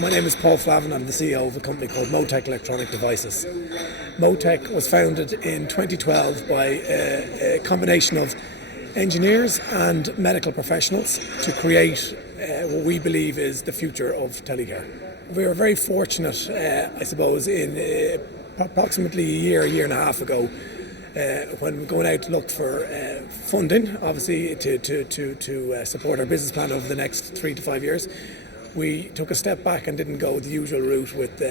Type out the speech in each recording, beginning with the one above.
My name is Paul Flavin. I'm the CEO of a company called Motec Electronic Devices. Motec was founded in 2012 by a combination of engineers and medical professionals to create what we believe is the future of telecare. We were very fortunate, I suppose, in approximately a year and a half ago, when going out to look for funding, obviously to support our business plan over the next 3 to 5 years. We took a step back and didn't go the usual route with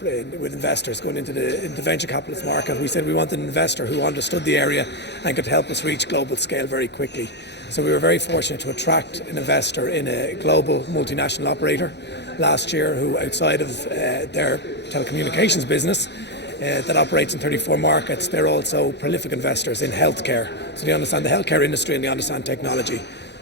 investors going into the venture capitalist market. We said we wanted an investor who understood the area and could help us reach global scale very quickly. So we were very fortunate to attract an investor in a global multinational operator last year who, outside of their telecommunications business that operates in 34 markets, they're also prolific investors in healthcare. So they understand the healthcare industry and they understand technology.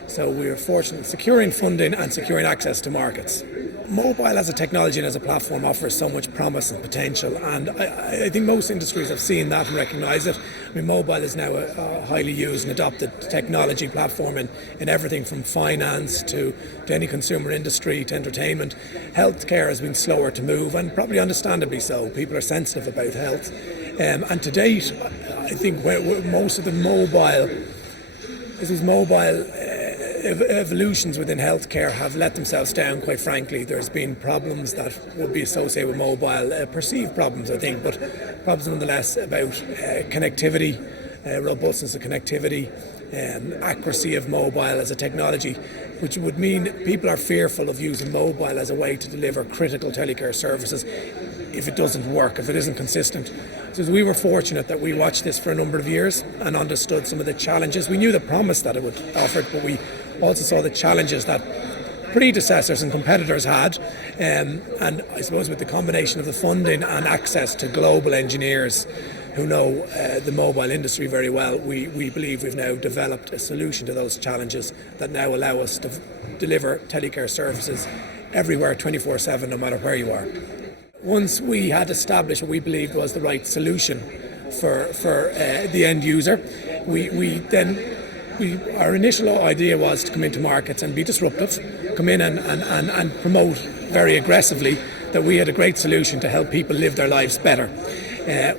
So we were fortunate in securing funding and securing access to markets. Mobile as a technology and as a platform offers so much promise and potential, and I think most industries have seen that and recognise it. I mean, mobile is now a highly used and adopted technology platform in everything from finance to any consumer industry to entertainment. Healthcare has been slower to move, and probably understandably so. People are sensitive about health. And to date, I think most of the mobile evolutions within healthcare have let themselves down, quite frankly. There's been problems that would be associated with mobile, perceived problems, I think, but problems nonetheless about connectivity, robustness of connectivity, accuracy of mobile as a technology, which would mean people are fearful of using mobile as a way to deliver critical telecare services if it doesn't work, if it isn't consistent. So we were fortunate that we watched this for a number of years and understood some of the challenges. We knew the promise that it would offer, but we also saw the challenges that predecessors and competitors had. And I suppose with the combination of the funding and access to global engineers who know the mobile industry very well, we believe we've now developed a solution to those challenges that now allow us to deliver telecare services everywhere 24/7, no matter where you are. Once we had established what we believed was the right solution for the end user, our initial idea was to come into markets and be disruptive, come in and promote very aggressively that we had a great solution to help people live their lives better.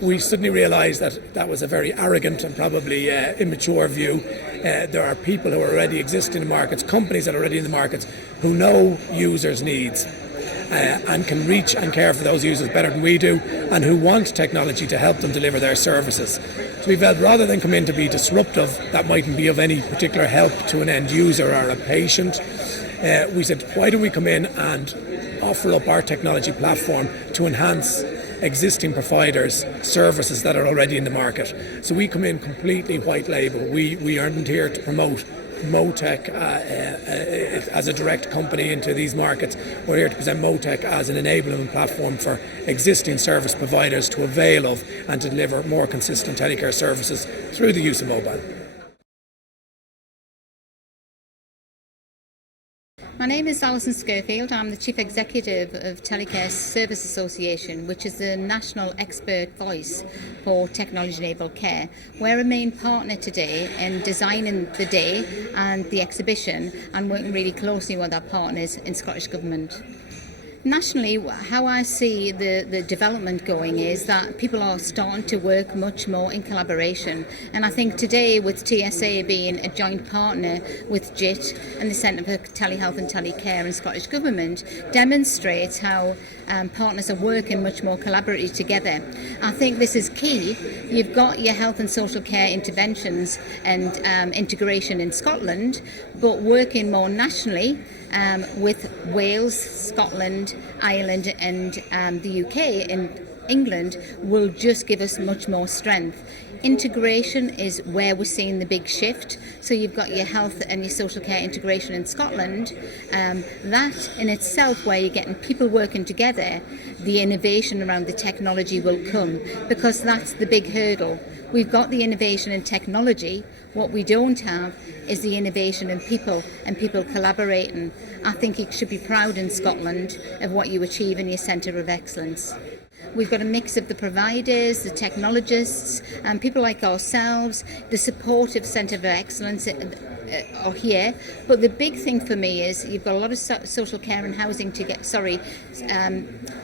We suddenly realised that was a very arrogant and probably immature view. There are people who are already existing in the markets, companies that are already in the markets, who know users' needs and can reach and care for those users better than we do, and who want technology to help them deliver their services. So we felt rather than come in to be disruptive, that mightn't be of any particular help to an end user or a patient, we said, why don't we come in and offer up our technology platform to enhance existing providers' services that are already in the market. So we come in completely white label. We aren't here to promote Motec as a direct company into these markets. We're here to present Motec as an enablement platform for existing service providers to avail of and to deliver more consistent telecare services through the use of mobile. My name is Alison Schofield. I'm the Chief Executive of Telecare Service Association, which is the national expert voice for technology-enabled care. We're a main partner today in designing the day and the exhibition and working really closely with our partners in Scottish Government. Nationally, how I see the development going is that people are starting to work much more in collaboration. And I think today, with TSA being a joint partner with JIT and the Centre for Telehealth and Telecare and Scottish Government, demonstrates how partners are working much more collaboratively together. I think this is key. You've got your health and social care interventions and integration in Scotland, but working more nationally with Wales, Scotland, Ireland and the UK and England will just give us much more strength. Integration is where we're seeing the big shift. So you've got your health and your social care integration in Scotland. That in itself, where you're getting people working together, the innovation around the technology will come, because that's the big hurdle. We've got the innovation in technology. What we don't have is the innovation in people and people collaborating. I think you should be proud in Scotland of what you achieve in your Centre of Excellence. We've got a mix of the providers, the technologists, and people like ourselves, the supportive Centre of Excellence or here. But the big thing for me is you've got a lot of social care and housing to get,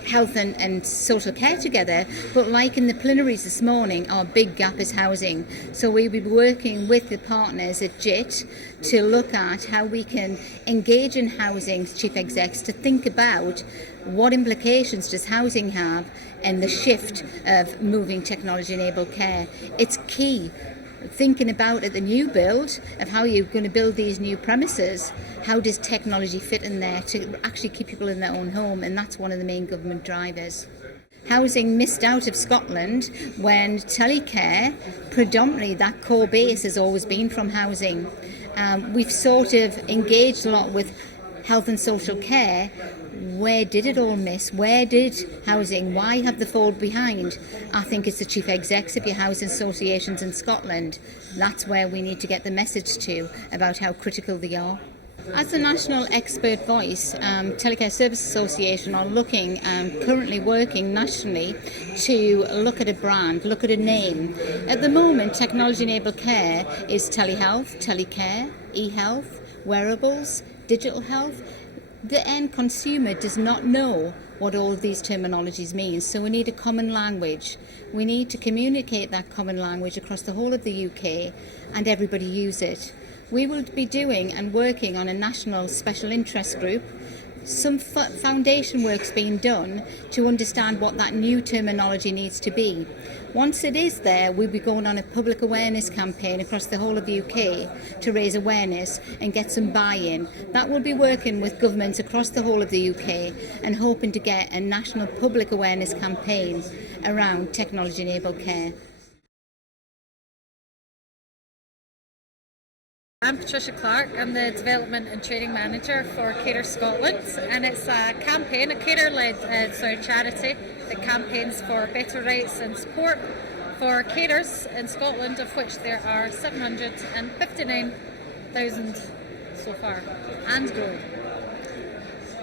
health and social care together. But like in the plenaries this morning, our big gap is housing. So we'll be working with the partners at JIT to look at how we can engage in housing chief execs to think about what implications does housing have and the shift of moving technology-enabled care. It's key. Thinking about at the new build of how you're going to build these new premises, how does technology fit in there to actually keep people in their own home, and that's one of the main government drivers. Housing missed out of Scotland when telecare, predominantly that core base has always been from housing. We've sort of engaged a lot with health and social care. Where did it all miss? Where did housing? Why have they fallen behind? I think it's the chief execs of your housing associations in Scotland. That's where we need to get the message to about how critical they are. As the national expert voice, Telecare Service Association are looking, currently working nationally to look at a brand, look at a name. At the moment, technology-enabled care is telehealth, telecare, e-health, wearables, digital health. The end consumer does not know what all of these terminologies mean, so we need a common language. We need to communicate that common language across the whole of the UK and everybody use it. We will be doing and working on a national special interest group. Some foundation work's being done to understand what that new terminology needs to be. Once it is there, we'll be going on a public awareness campaign across the whole of the UK to raise awareness and get some buy-in. That will be working with governments across the whole of the UK and hoping to get a national public awareness campaign around technology-enabled care. I'm Patricia Clark. I'm the Development and Training Manager for Cater Scotland, and it's a campaign, a cater-led charity that campaigns for better rights and support for carers in Scotland, of which there are 759,000 so far, and growing.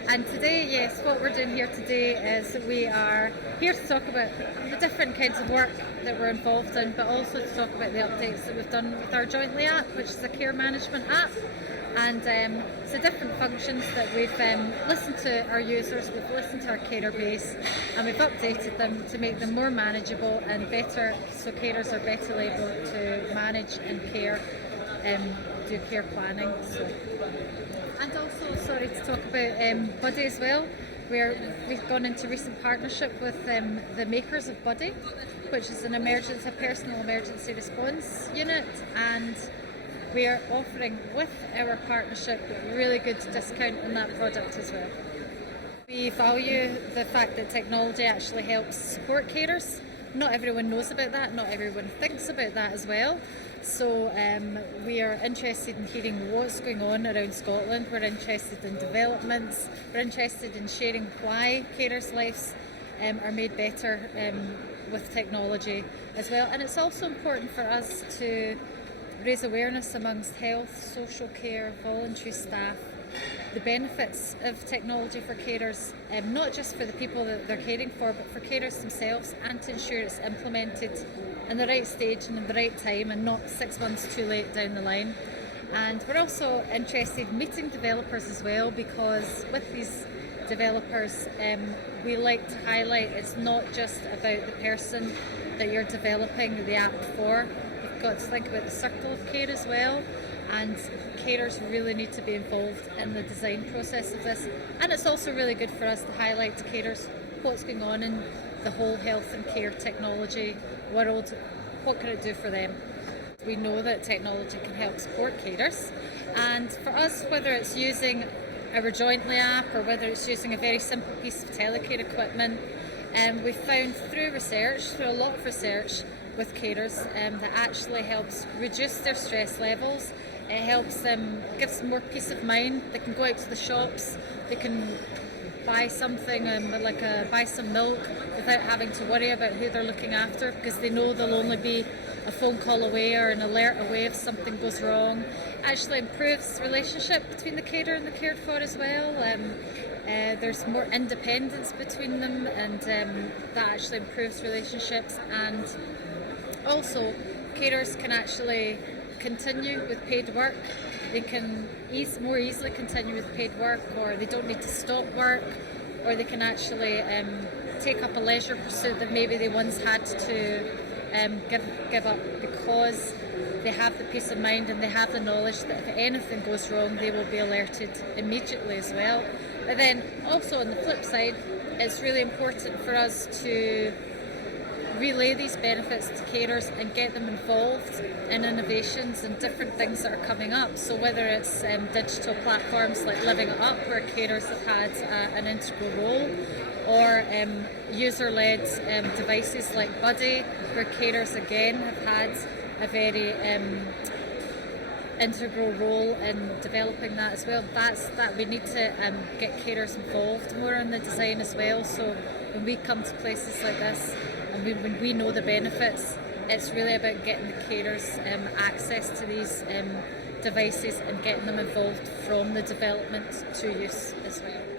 And today, yes, what we're doing here today is we are here to talk about the different kinds of work that we're involved in, but also to talk about the updates that we've done with our Jointly app, which is a care management app. And it's the different functions that we've listened to our users, we've listened to our carer base, and we've updated them to make them more manageable and better, so carers are better able to manage and care, do care planning. And also, to talk about Buddy as well. We've gone into recent partnership with the makers of Buddy, which is a personal emergency response unit, and we are offering with our partnership a really good discount on that product as well. We value the fact that technology actually helps support carers. Not everyone knows about that, not everyone thinks about that as well. So we are interested in hearing what's going on around Scotland. We're interested in developments. We're interested in sharing why carers' lives are made better with technology as well. And it's also important for us to raise awareness amongst health, social care, voluntary staff, the benefits of technology for carers, not just for the people that they're caring for, but for carers themselves, and to ensure it's implemented in the right stage and in the right time and not 6 months too late down the line. And we're also interested in meeting developers as well, because with these developers we like to highlight it's not just about the person that you're developing the app for. You've got to think about the circle of care as well, and carers really need to be involved in the design process of this. And it's also really good for us to highlight to carers what's going on in the whole health and care technology world. What can it do for them? We know that technology can help support carers, and for us, whether it's using our Jointly app or whether it's using a very simple piece of telecare equipment, we've found through a lot of research with carers, that actually helps reduce their stress levels. It helps them, gives them more peace of mind. They can go out to the shops, they can buy something buy some milk without having to worry about who they're looking after, because they know they'll only be a phone call away or an alert away if something goes wrong. It actually improves the relationship between the carer and the cared for as well. There's more independence between them, and that actually improves relationships. And also, carers can actually continue with paid work they can more easily continue with paid work, or they don't need to stop work, or they can actually take up a leisure pursuit that maybe they once had to give up, because they have the peace of mind and they have the knowledge that if anything goes wrong, they will be alerted immediately as well. But then also on the flip side, it's really important for us to relay these benefits to carers and get them involved in innovations and different things that are coming up. So whether it's digital platforms like Living It Up, where carers have had an integral role, or user-led devices like Buddy, where carers again have had a very integral role in developing that as well. That we need to get carers involved more in the design as well. So when we come to places like this and when we know the benefits, it's really about getting the carers access to these devices and getting them involved from the development to use as well.